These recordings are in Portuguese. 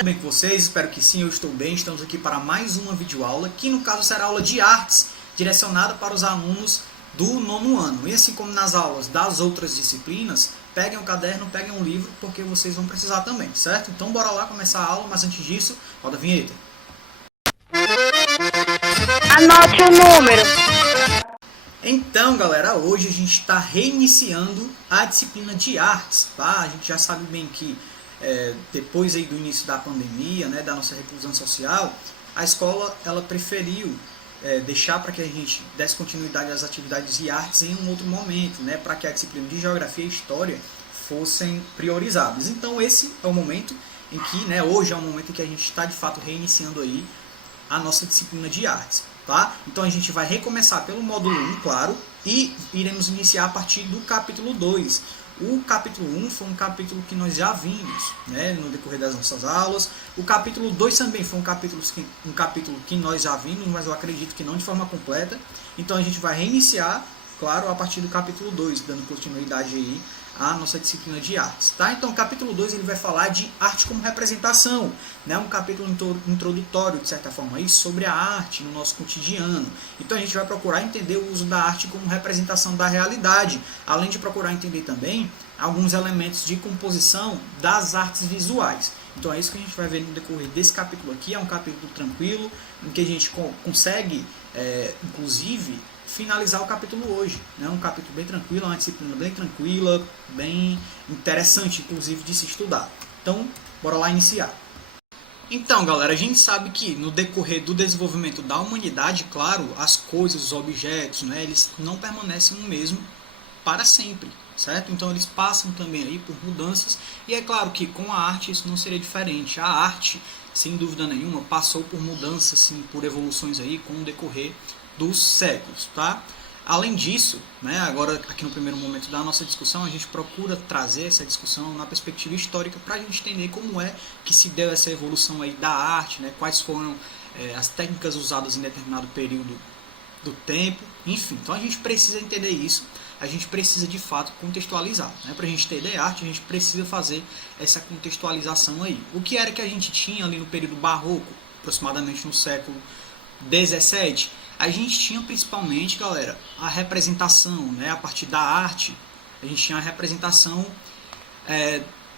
Tudo bem com vocês? Espero que sim, eu estou bem. Estamos aqui para mais uma videoaula, que no caso será aula de artes, direcionada para os alunos do nono ano. E assim como nas aulas das outras disciplinas, peguem um caderno, peguem um livro, porque vocês vão precisar também, certo? Então bora lá começar a aula, mas antes disso, roda a vinheta. Anote o número. Então, galera, hoje a gente está reiniciando a disciplina de artes, tá? A gente já sabe bem que depois aí do início da pandemia, né, da nossa reclusão social, a escola ela preferiu deixar para que a gente desse continuidade às atividades de artes em um outro momento, né, para que a disciplina de geografia e história fossem priorizadas. Então esse é o momento em que, né, hoje é o momento em que a gente está de fato reiniciando aí a nossa disciplina de artes. Tá? Então a gente vai recomeçar pelo módulo 1, claro, e iremos iniciar a partir do capítulo 2. O capítulo 1 foi um capítulo que nós já vimos, né, no decorrer das nossas aulas. O capítulo 2 também foi um capítulo que nós já vimos, mas eu acredito que não de forma completa. Então a gente vai reiniciar, claro, a partir do capítulo 2, dando continuidade aí à nossa disciplina de artes. Tá? Então o capítulo 2 ele vai falar de arte como representação, né? Um capítulo introdutório, de certa forma, aí, sobre a arte no nosso cotidiano. Então a gente vai procurar entender o uso da arte como representação da realidade, além de procurar entender também alguns elementos de composição das artes visuais. Então é isso que a gente vai ver no decorrer desse capítulo aqui. É um capítulo tranquilo, em que a gente consegue, inclusive, finalizar o capítulo hoje, né? Um capítulo bem tranquilo, uma disciplina bem tranquila, bem interessante, inclusive, de se estudar. Então, bora lá iniciar. Então, galera, a gente sabe que no decorrer do desenvolvimento da humanidade, claro, as coisas, os objetos, né, eles não permanecem o mesmo para sempre, certo? Então eles passam também aí por mudanças, e é claro que com a arte isso não seria diferente. A arte, sem dúvida nenhuma, passou por mudanças, sim, por evoluções aí com o decorrer dos séculos, tá? Além disso, né, agora aqui no primeiro momento da nossa discussão, a gente procura trazer essa discussão na perspectiva histórica para a gente entender como é que se deu essa evolução aí da arte, né, quais foram as técnicas usadas em determinado período do tempo, enfim. Então a gente precisa entender isso, a gente precisa de fato contextualizar, né? Para a gente entender arte, a gente precisa fazer essa contextualização aí. O que era que a gente tinha ali no período barroco, aproximadamente no século XVII? A gente tinha principalmente, galera, a representação, né? A partir da arte, a gente tinha a representação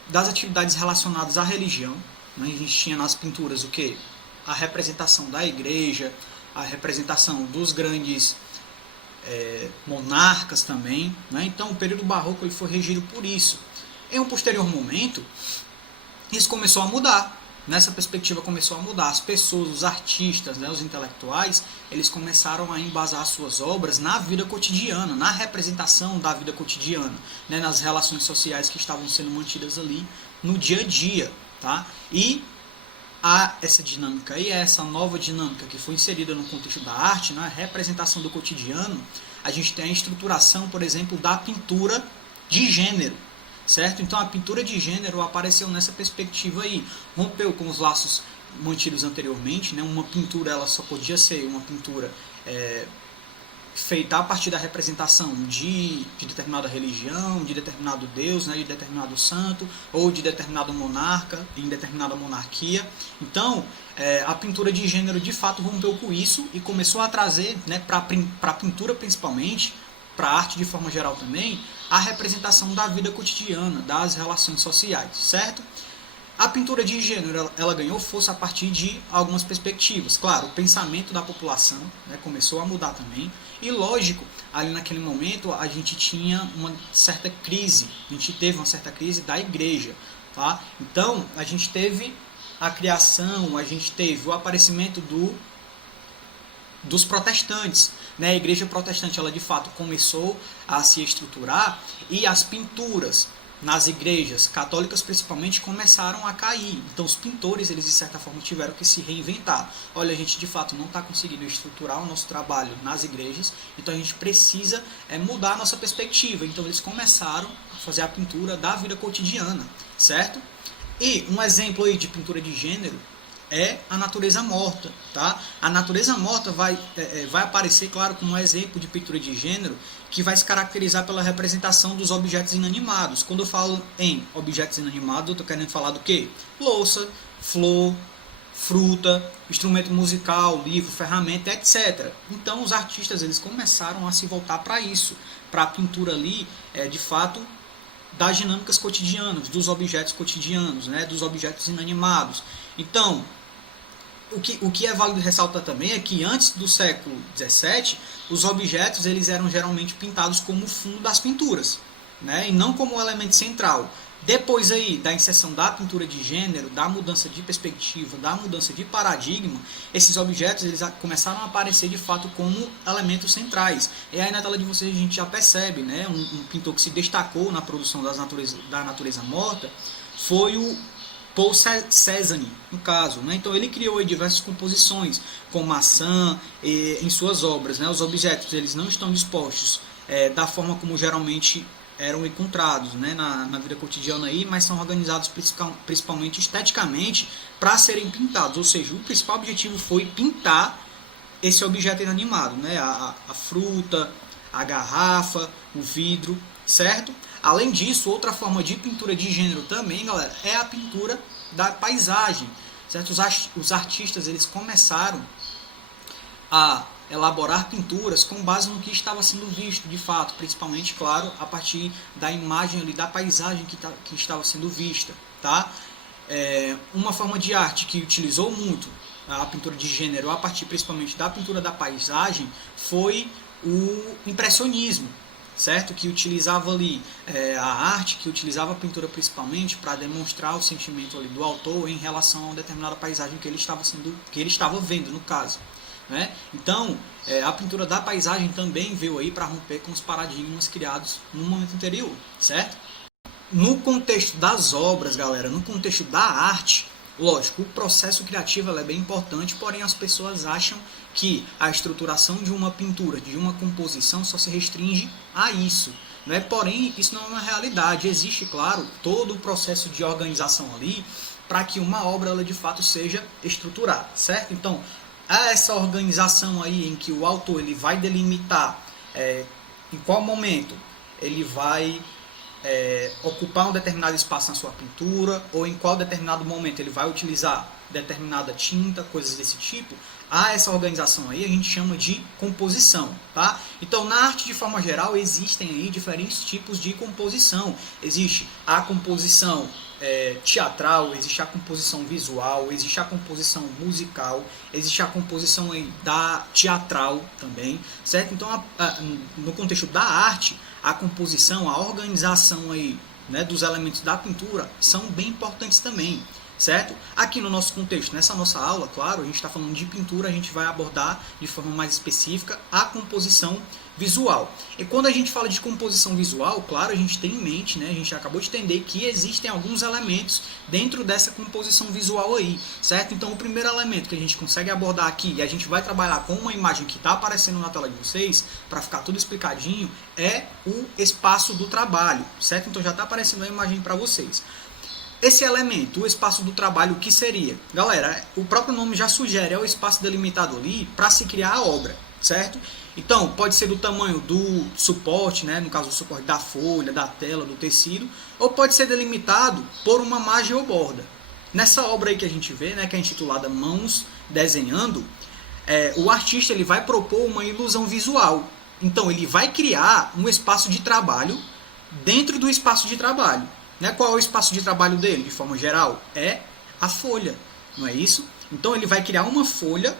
das atividades relacionadas à religião, né? A gente tinha nas pinturas o quê? A representação da igreja, a representação dos grandes monarcas também, né? Então o período barroco ele foi regido por isso. Em um posterior momento, isso começou a mudar. Nessa perspectiva começou a mudar. As pessoas, os artistas, né, os intelectuais, eles começaram a embasar suas obras na vida cotidiana, na representação da vida cotidiana, né, nas relações sociais que estavam sendo mantidas ali no dia a dia. Tá? E essa dinâmica e essa nova dinâmica que foi inserida no contexto da arte, na representação do cotidiano, a gente tem a estruturação, por exemplo, da pintura de gênero. Certo? Então a pintura de gênero apareceu nessa perspectiva aí, rompeu com os laços mantidos anteriormente, né? Uma pintura ela só podia ser uma pintura feita a partir da representação de determinada religião, de determinado deus, né? De determinado santo, ou de determinado monarca, em determinada monarquia. Então a pintura de gênero de fato rompeu com isso e começou a trazer, né, para a pintura principalmente, para a arte de forma geral também, a representação da vida cotidiana, das relações sociais, certo? A pintura de gênero ela ganhou força a partir de algumas perspectivas. Claro, o pensamento da população, né, começou a mudar também, e lógico, ali naquele momento a gente tinha uma certa crise, a gente teve uma certa crise da igreja, tá? Então a gente teve a criação, a gente teve o aparecimento dos protestantes, né? A igreja protestante ela de fato começou a se estruturar e as pinturas nas igrejas católicas principalmente começaram a cair. Então os pintores eles de certa forma tiveram que se reinventar. Olha, a gente de fato não está conseguindo estruturar o nosso trabalho nas igrejas, então a gente precisa mudar a nossa perspectiva. Então eles começaram a fazer a pintura da vida cotidiana, certo? E um exemplo aí de pintura de gênero é a natureza morta, tá? A natureza morta vai aparecer, claro, como um exemplo de pintura de gênero que vai se caracterizar pela representação dos objetos inanimados. Quando eu falo em objetos inanimados, eu estou querendo falar do quê? Louça, flor, fruta, instrumento musical, livro, ferramenta, etc. Então os artistas eles começaram a se voltar para isso, para a pintura ali, de fato, das dinâmicas cotidianas, dos objetos cotidianos, né, dos objetos inanimados. Então, o que é válido ressaltar também é que antes do século XVII, os objetos eles eram geralmente pintados como fundo das pinturas, né, e não como elemento central. Depois aí da inserção da pintura de gênero, da mudança de perspectiva, da mudança de paradigma, esses objetos eles começaram a aparecer de fato como elementos centrais. E aí na tela de vocês a gente já percebe, né, um pintor que se destacou na produção da natureza morta foi o Paul Cézanne, no caso, né? Então ele criou aí diversas composições com maçã em suas obras, né? Os objetos eles não estão dispostos da forma como geralmente eram encontrados, né, na vida cotidiana aí, mas são organizados principalmente esteticamente para serem pintados, ou seja, o principal objetivo foi pintar esse objeto inanimado, né, a fruta, a garrafa, o vidro, certo? Além disso, outra forma de pintura de gênero também, galera, é a pintura da paisagem, certo? Os artistas eles começaram a elaborar pinturas com base no que estava sendo visto de fato, principalmente, claro, a partir da imagem ali, da paisagem que estava sendo vista, tá? Uma forma de arte que utilizou muito a pintura de gênero a partir principalmente da pintura da paisagem foi o impressionismo, certo? Que utilizava ali a arte, que utilizava a pintura principalmente para demonstrar o sentimento ali do autor em relação a uma determinada paisagem que ele estava vendo, no caso. Né? Então, a pintura da paisagem também veio aí para romper com os paradigmas criados no momento anterior, certo? No contexto das obras, galera, no contexto da arte, lógico, o processo criativo é bem importante, porém as pessoas acham que a estruturação de uma pintura, de uma composição, só se restringe a isso. Né? Porém, isso não é uma realidade. Existe, claro, todo o processo de organização ali para que uma obra ela, de fato seja estruturada, certo? Então, há essa organização aí em que o autor ele vai delimitar em qual momento ele vai ocupar um determinado espaço na sua pintura, ou em qual determinado momento ele vai utilizar determinada tinta, coisas desse tipo. Há essa organização aí, a gente chama de composição, tá? Então, na arte de forma geral, existem aí diferentes tipos de composição. Existe a composição teatral, existe a composição visual, existe a composição musical, existe a composição aí da teatral também, certo? Então, no contexto da arte, a composição, a organização aí, né, dos elementos da pintura são bem importantes também, certo? Aqui no nosso contexto, nessa nossa aula, claro, a gente está falando de pintura, a gente vai abordar de forma mais específica a composição visual. E quando a gente fala de composição visual, claro, a gente tem em mente, né, a gente acabou de entender que existem alguns elementos dentro dessa composição visual aí, certo? Então o primeiro elemento que a gente consegue abordar aqui, e a gente vai trabalhar com uma imagem que está aparecendo na tela de vocês, para ficar tudo explicadinho, é o espaço do trabalho, certo? Então já está aparecendo a imagem para vocês. Esse elemento, o espaço do trabalho, o que seria? Galera, o próprio nome já sugere, é o espaço delimitado ali para se criar a obra, certo? Então, pode ser do tamanho do suporte, né? No caso do suporte da folha, da tela, do tecido, ou pode ser delimitado por uma margem ou borda. Nessa obra aí que a gente vê, né, que é intitulada Mãos Desenhando, o artista ele vai propor uma ilusão visual. Então, ele vai criar um espaço de trabalho dentro do espaço de trabalho. Né? Qual é o espaço de trabalho dele, de forma geral? É a folha, não é isso? Então ele vai criar uma folha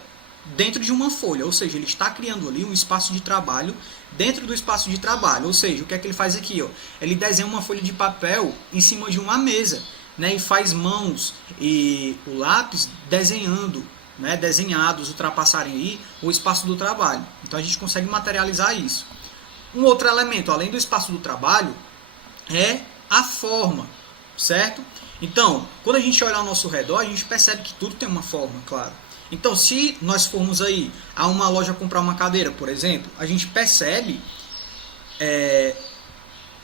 dentro de uma folha, ou seja, ele está criando ali um espaço de trabalho dentro do espaço de trabalho, ou seja, o que é que ele faz aqui? Ó? Ele desenha uma folha de papel em cima de uma mesa, né? E faz mãos e o lápis desenhando, né? Desenhados, ultrapassarem aí o espaço do trabalho. Então a gente consegue materializar isso. Um outro elemento, além do espaço do trabalho, é a forma, certo? Então, quando a gente olha ao nosso redor, a gente percebe que tudo tem uma forma, claro. Então, se nós formos aí a uma loja comprar uma cadeira, por exemplo, a gente percebe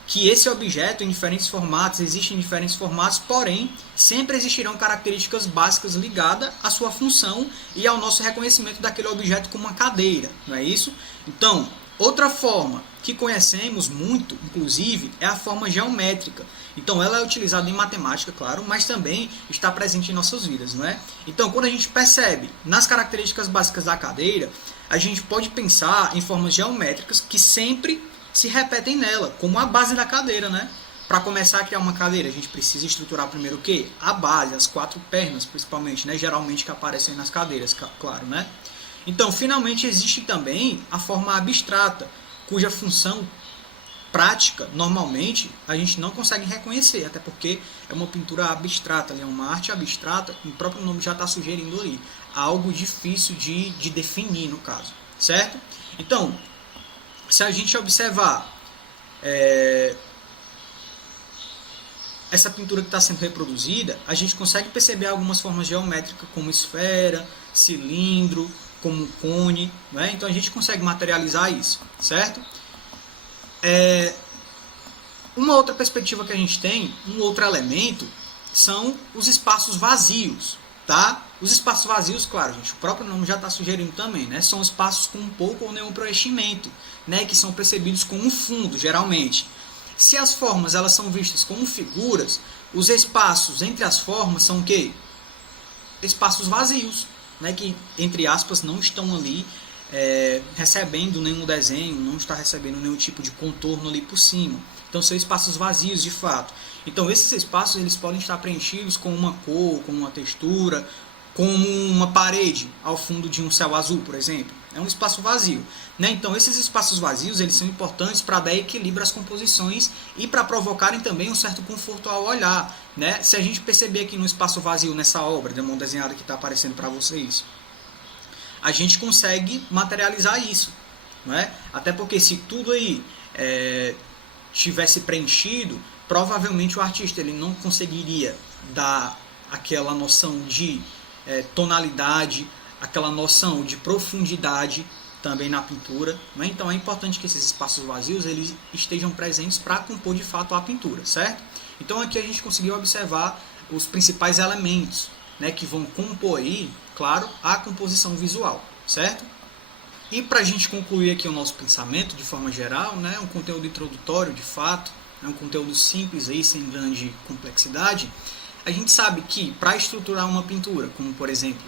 que esse objeto em diferentes formatos, existem diferentes formatos, porém, sempre existirão características básicas ligadas à sua função e ao nosso reconhecimento daquele objeto como uma cadeira, não é isso? Então, Outra forma que conhecemos muito, inclusive, é a forma geométrica. Então, ela é utilizada em matemática, claro, mas também está presente em nossas vidas, não é? Então, quando a gente percebe nas características básicas da cadeira, a gente pode pensar em formas geométricas que sempre se repetem nela, como a base da cadeira, né? Para começar a criar uma cadeira, a gente precisa estruturar primeiro o quê? A base, as 4 pernas, principalmente, né? Geralmente que aparecem nas cadeiras, claro, né? Então, finalmente, existe também a forma abstrata, cuja função prática, normalmente, a gente não consegue reconhecer, até porque é uma pintura abstrata, é uma arte abstrata, o próprio nome já está sugerindo ali, algo difícil de definir, no caso, certo? Então, se a gente observar essa pintura que está sendo reproduzida, a gente consegue perceber algumas formas geométricas, como esfera, cilindro, como cone, né? Então a gente consegue materializar isso, certo? Uma outra perspectiva que a gente tem, um outro elemento, são os espaços vazios, tá? Os espaços vazios, claro, gente, o próprio nome já está sugerindo também, né? São espaços com pouco ou nenhum preenchimento, né? Que são percebidos como um fundo, geralmente. Se as formas elas são vistas como figuras, os espaços entre as formas são o quê? Espaços vazios, né, que, entre aspas, não estão ali recebendo nenhum desenho, não está recebendo nenhum tipo de contorno ali por cima. Então são espaços vazios de fato. Então esses espaços eles podem estar preenchidos com uma cor, com uma textura, como uma parede ao fundo de um céu azul, por exemplo. É um espaço vazio, né? Então esses espaços vazios eles são importantes para dar equilíbrio às composições e para provocarem também um certo conforto ao olhar, né? Se a gente perceber aqui no espaço vazio nessa obra de mão desenhada que está aparecendo para vocês, a gente consegue materializar isso, né? Até porque se tudo aí tivesse preenchido, provavelmente o artista ele não conseguiria dar aquela noção de tonalidade, aquela noção de profundidade também na pintura, né? Então é importante que esses espaços vazios eles estejam presentes para compor de fato a pintura, certo? Então aqui a gente conseguiu observar os principais elementos, né, que vão compor aí, claro, a composição visual, certo? E para a gente concluir aqui o nosso pensamento de forma geral, né, um conteúdo introdutório de fato, um conteúdo simples aí, sem grande complexidade, a gente sabe que para estruturar uma pintura, como por exemplo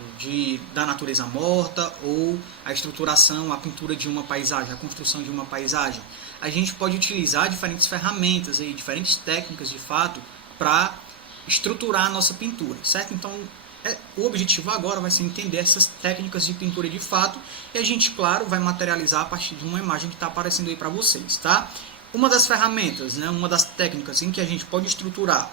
da natureza morta ou a estruturação, a pintura de uma paisagem, a construção de uma paisagem, a gente pode utilizar diferentes ferramentas, aí, diferentes técnicas de fato para estruturar a nossa pintura, certo? Então o objetivo agora vai ser entender essas técnicas de pintura de fato e a gente, claro, vai materializar a partir de uma imagem que está aparecendo aí para vocês, tá? Uma das ferramentas, né, uma das técnicas em que a gente pode estruturar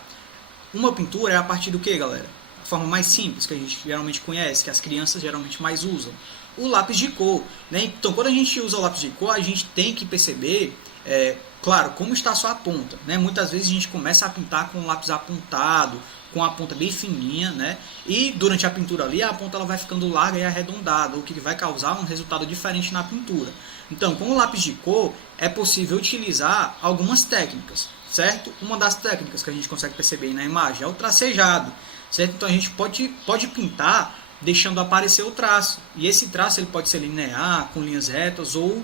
uma pintura é a partir do que, galera? A forma mais simples que a gente geralmente conhece, que as crianças geralmente mais usam. O lápis de cor, né? Então, quando a gente usa o lápis de cor, a gente tem que perceber, claro, como está a sua ponta, né? Muitas vezes a gente começa a pintar com o lápis apontado, com a ponta bem fininha, né? E durante a pintura ali, a ponta ela vai ficando larga e arredondada, o que vai causar um resultado diferente na pintura. Então, com o lápis de cor, é possível utilizar algumas técnicas, certo? Uma das técnicas que a gente consegue perceber aí na imagem é o tracejado, certo? Então a gente pode pintar deixando aparecer o traço, e esse traço ele pode ser linear, com linhas retas, ou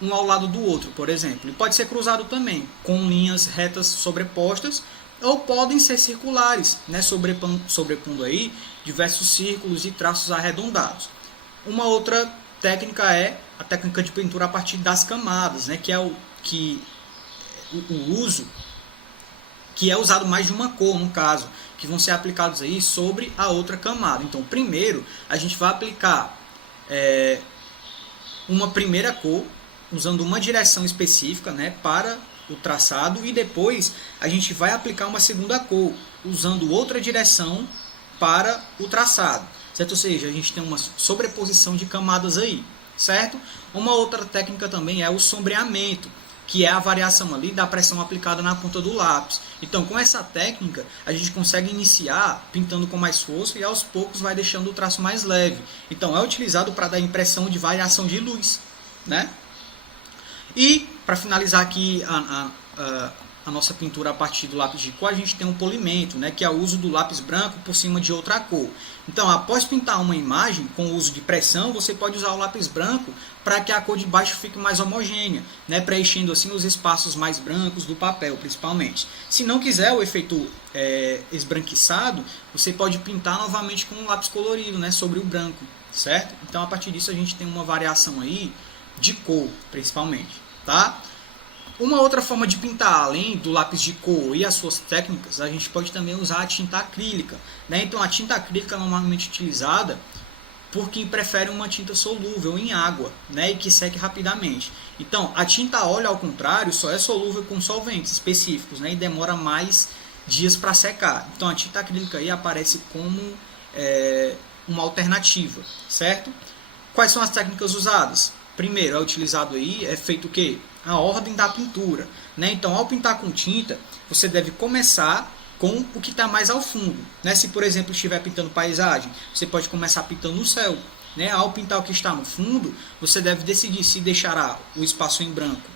um ao lado do outro, por exemplo. Ele pode ser cruzado também, com linhas retas sobrepostas, ou podem ser circulares, né? sobrepondo aí diversos círculos e traços arredondados. Uma outra técnica é a técnica de pintura a partir das camadas, né? Que é o uso que é usado mais de uma cor, no caso, que vão ser aplicados aí sobre a outra camada. Então, primeiro, a gente vai aplicar uma primeira cor, usando uma direção específica, né, para o traçado, e depois a gente vai aplicar uma segunda cor, usando outra direção para o traçado, certo? Ou seja, a gente tem uma sobreposição de camadas aí, certo? Uma outra técnica também é o sombreamento, que é a variação ali da pressão aplicada na ponta do lápis. Então, com essa técnica, a gente consegue iniciar pintando com mais força e aos poucos vai deixando o traço mais leve. Então, é utilizado para dar a impressão de variação de luz, né? E, para finalizar aqui a nossa pintura a partir do lápis de cor, a gente tem um polimento, né, que é o uso do lápis branco por cima de outra cor. Então, após pintar uma imagem com o uso de pressão, você pode usar o lápis branco para que a cor de baixo fique mais homogênea, né, preenchendo assim os espaços mais brancos do papel, principalmente. Se não quiser o efeito esbranquiçado, você pode pintar novamente com um lápis colorido, né, sobre o branco, certo? Então, a partir disso, a gente tem uma variação aí de cor, principalmente, tá? Uma outra forma de pintar, além do lápis de cor e as suas técnicas, a gente pode também usar a tinta acrílica, né? Então, a tinta acrílica é normalmente utilizada por quem prefere uma tinta solúvel em água, né? E que seque rapidamente. Então, a tinta a óleo, ao contrário, só é solúvel com solventes específicos, né? E demora mais dias para secar. Então, a tinta acrílica aí aparece como uma alternativa, certo? Quais são as técnicas usadas? Primeiro, é feito o quê? A ordem da pintura, né? Então, ao pintar com tinta, você deve começar com o que está mais ao fundo, né? Se, por exemplo, estiver pintando paisagem, você pode começar pintando o céu, né? Ao pintar o que está no fundo, você deve decidir se deixará o espaço em branco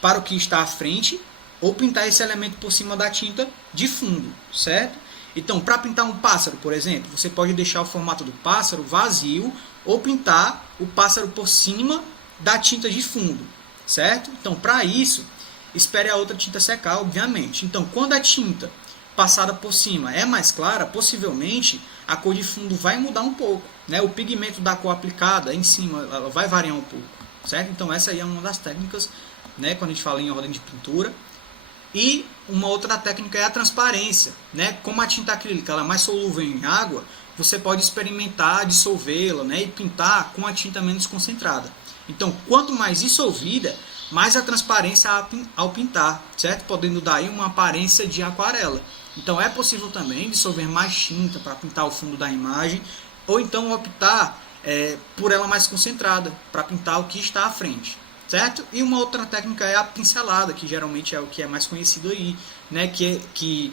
para o que está à frente ou pintar esse elemento por cima da tinta de fundo, certo? Então, para pintar um pássaro, por exemplo, você pode deixar o formato do pássaro vazio ou pintar o pássaro por cima da tinta de fundo, certo? Então, para isso, espere a outra tinta secar, obviamente. Então, quando a tinta passada por cima é mais clara, possivelmente a cor de fundo vai mudar um pouco, né? O pigmento da cor aplicada em cima ela vai variar um pouco, certo? Então, essa aí é uma das técnicas, né, quando a gente fala em ordem de pintura. E uma outra técnica é a transparência, né? Como a tinta acrílica ela é mais solúvel em água, você pode experimentar dissolvê-la, né, e pintar com a tinta menos concentrada. Então, quanto mais dissolvida, mais a transparência ao pintar, certo? Podendo dar aí uma aparência de aquarela. Então, é possível também dissolver mais tinta para pintar o fundo da imagem, ou então optar por ela mais concentrada, para pintar o que está à frente, certo? E uma outra técnica é a pincelada, que geralmente é o que é mais conhecido aí, né? Que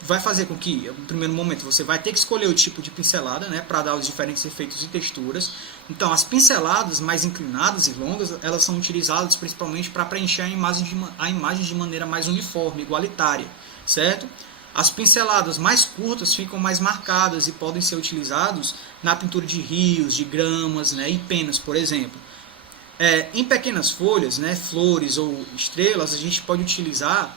vai fazer com que, no primeiro momento, você vai ter que escolher o tipo de pincelada, né, para dar os diferentes efeitos e texturas. Então, as pinceladas mais inclinadas e longas, elas são utilizadas principalmente para preencher a imagem de maneira mais uniforme, igualitária, certo? As pinceladas mais curtas ficam mais marcadas e podem ser utilizados na pintura de rios, de gramas, né, e penas, por exemplo. Em pequenas folhas, né, flores ou estrelas, a gente pode utilizar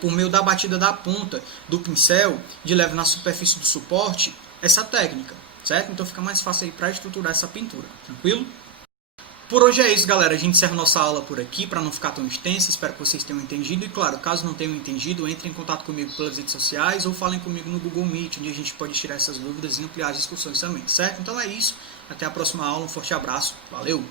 por meio da batida da ponta do pincel de leve na superfície do suporte essa técnica, certo? Então fica mais fácil aí para estruturar essa pintura, tranquilo? Por hoje é isso, galera. A gente encerra nossa aula por aqui para não ficar tão extensa. Espero que vocês tenham entendido. E claro, caso não tenham entendido, entrem em contato comigo pelas redes sociais ou falem comigo no Google Meet, onde a gente pode tirar essas dúvidas e ampliar as discussões também, certo? Então é isso. Até a próxima aula. Um forte abraço. Valeu!